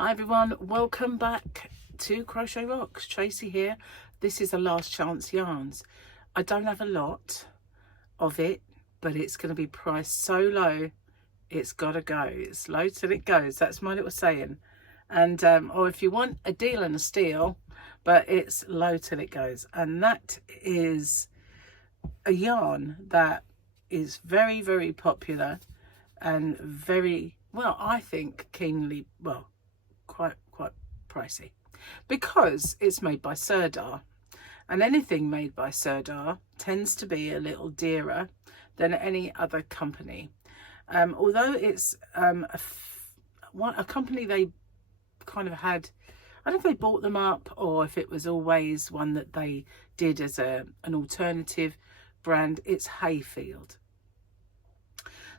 Hi everyone, welcome back to CrochetRocks. Tracy here. This is a last chance yarns. I don't have a lot of it, but it's going to be priced so low, it's got to go. It's low till it goes. That's my little saying. And or if you want a deal and a steal, but it's low till it goes. And that is a yarn that is very, very popular and very, well, I think quite pricey, because it's made by Sirdar, and anything made by Sirdar tends to be a little dearer than any other company. Although it's a company they kind of had, I don't know if they bought them up or if it was always one that they did as an alternative brand. It's Hayfield.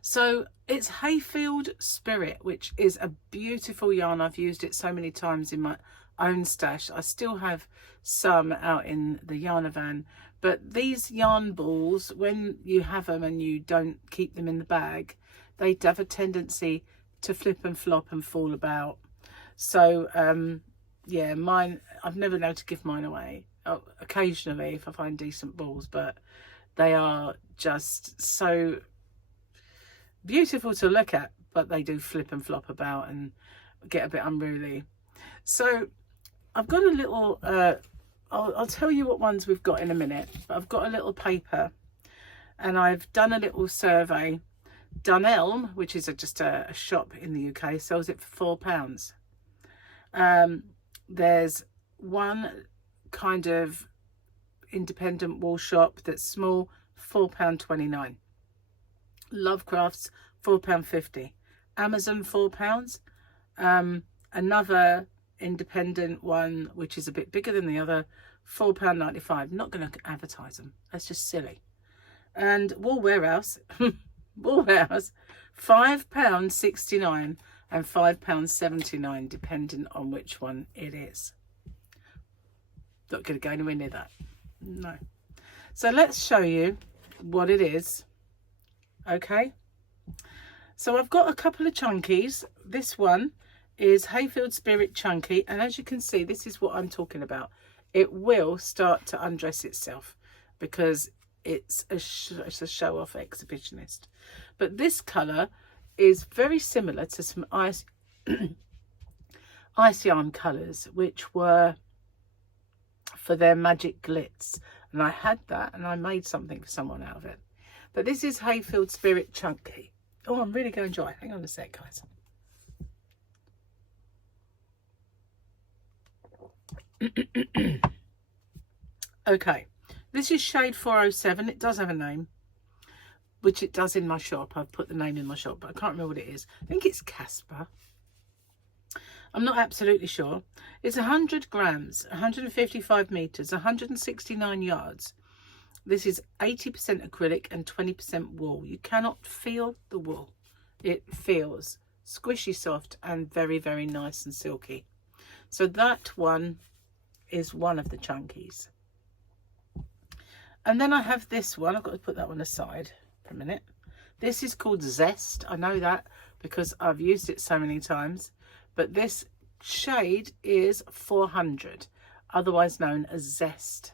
So it's Hayfield Spirit, which is a beautiful yarn. I've used it so many times in my own stash. I still have some out in the yarn van, but these yarn balls, when you have them and you don't keep them in the bag, they have a tendency to flip and flop and fall about. So yeah, mine, I've never known to give mine away. Occasionally if I find decent balls, but they are just so beautiful to look at, but they do flip and flop about and get a bit unruly. So I've got a little I'll tell you what ones we've got in a minute, but I've got a little paper and I've done a little survey. Dunelm, which is just a shop in the UK, sells it for £4. There's one kind of independent wool shop that's small, £4.29. Lovecrafts, £4.50. Amazon, £4. Another independent one, which is a bit bigger than the other, £4.95. Not going to advertise them. That's just silly. And Wool Warehouse, £5.69 and £5.79, depending on which one it is. Not going to go anywhere near that. No. So let's show you what it is. Okay, so I've got a couple of chunkies. This one is Hayfield Spirit Chunky, and as you can see, this is what I'm talking about. It will start to undress itself because it's a show-off exhibitionist. But this colour is very similar to some ice yarn colours, which were for their magic glitz, and I had that and I made something for someone out of it. But this is Hayfield Spirit Chunky. Oh, I'm really going dry. Hang on a sec, guys. Okay, this is shade 407. It does have a name, which it does in my shop. I've put the name in my shop, but I can't remember what it is. I think it's Casper. I'm not absolutely sure. It's 100 grams, 155 meters, 169 yards. This is 80% acrylic and 20% wool. You cannot feel the wool. It feels squishy soft and very, very nice and silky. So that one is one of the chunkies. And then I have this one. I've got to put that one aside for a minute. This is called Zest. I know that because I've used it so many times. But this shade is 400, otherwise known as Zest.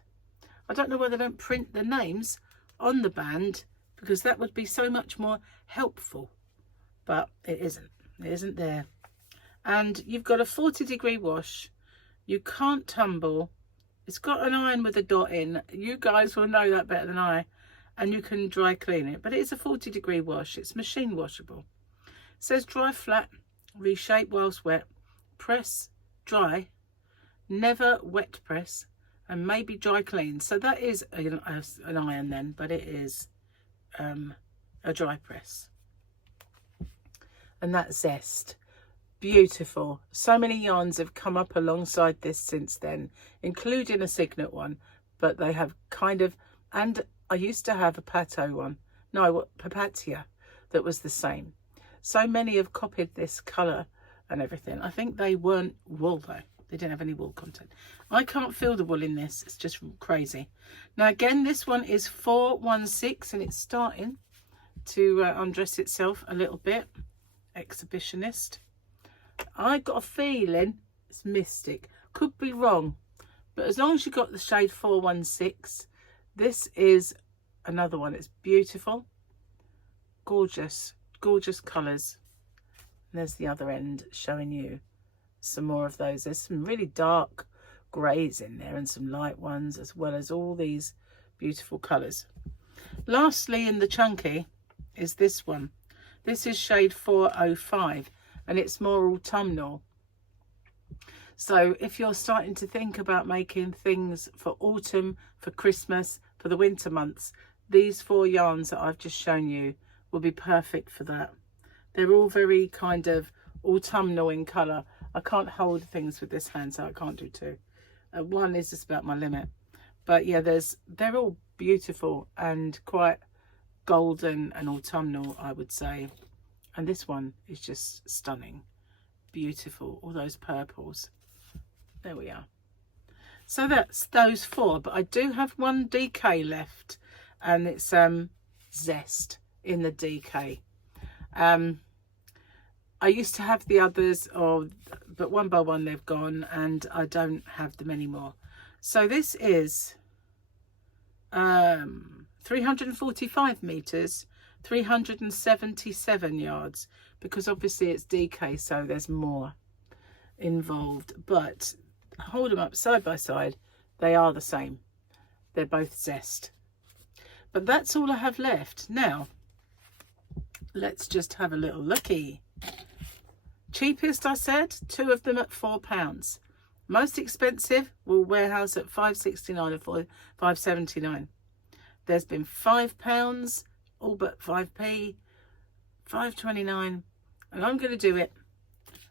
I don't know why they don't print the names on the band, because that would be so much more helpful, but it isn't. It isn't there. And you've got a 40-degree wash. You can't tumble. It's got an iron with a dot in. You guys will know that better than I. And you can dry clean it, but it is a 40-degree wash. It's machine washable. It says dry flat, reshape whilst wet, press, dry, never wet press, and maybe dry clean. So that is an iron then, but it is a dry press. And that's Zest. Beautiful. So many yarns have come up alongside this since then, including a Signet one, but they have kind of, and I used to have a Pato one, no, Papatia, that was the same. So many have copied this colour and everything. I think they weren't wool though. They didn't have any wool content. I can't feel the wool in this. It's just crazy. Now again, this one is 416 and it's starting to undress itself a little bit. Exhibitionist. I got a feeling it's Mystic. Could be wrong, but as long as you got the shade 416, this is another one. It's beautiful, gorgeous, gorgeous colours. And there's the other end showing you some more of those. There's some really dark greys in there and some light ones, as well as all these beautiful colours. Lastly, in the chunky is this one. This is shade 405, and it's more autumnal. So if you're starting to think about making things for autumn, for Christmas, for the winter months, these 4 yarns that I've just shown you will be perfect for that. They're all very kind of autumnal in colour. I can't hold things with this hand, so I can't do 2. One is just about my limit. But yeah, they're all beautiful and quite golden and autumnal, I would say. And this one is just stunning, beautiful, all those purples. There we are. So that's those 4, but I do have one DK left, and it's Zest in the DK. I used to have the others, but one by one they've gone, and I don't have them anymore. So this is 345 meters, 377 yards, because obviously it's DK, so there's more involved. But hold them up side by side, they are the same. They're both Zest. But that's all I have left. Now, let's just have a little looky. Cheapest, I said, 2 of them at £4. Most expensive will warehouse at £5.69 and £5.79. There's been £5, all but 5p, £5.29, and I'm going to do it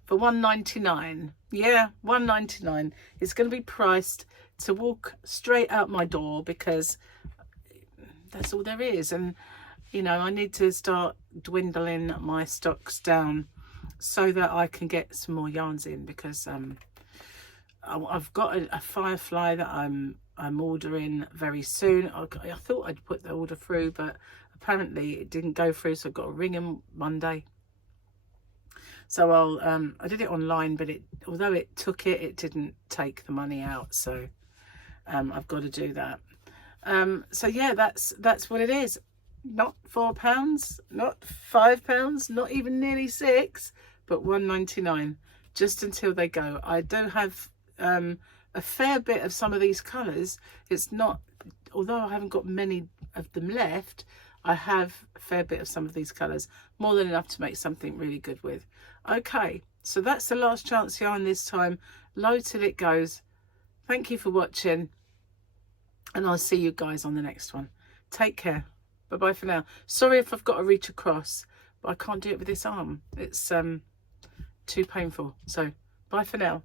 for £1.99. Yeah, £1.99. It's going to be priced to walk straight out my door, because that's all there is. And you know, I need to start dwindling my stocks down so that I can get some more yarns in, because I've got a firefly that I'm ordering very soon. I thought I'd put the order through, but apparently it didn't go through, so I've got to ring him Monday. So I did it online, but although it took it, it didn't take the money out, so I've got to do that. So yeah, that's what it is. Not £4, not £5, not even nearly 6, but £1.99, just until they go. I do have a fair bit of some of these colours. It's not, although I haven't got many of them left, I have a fair bit of some of these colours, more than enough to make something really good with. Okay, so that's the last chance yarn this time. Low till it goes. Thank you for watching, and I'll see you guys on the next one. Take care. Bye bye for now. Sorry if I've got to reach across, but I can't do it with this arm. It's too painful. So bye for now.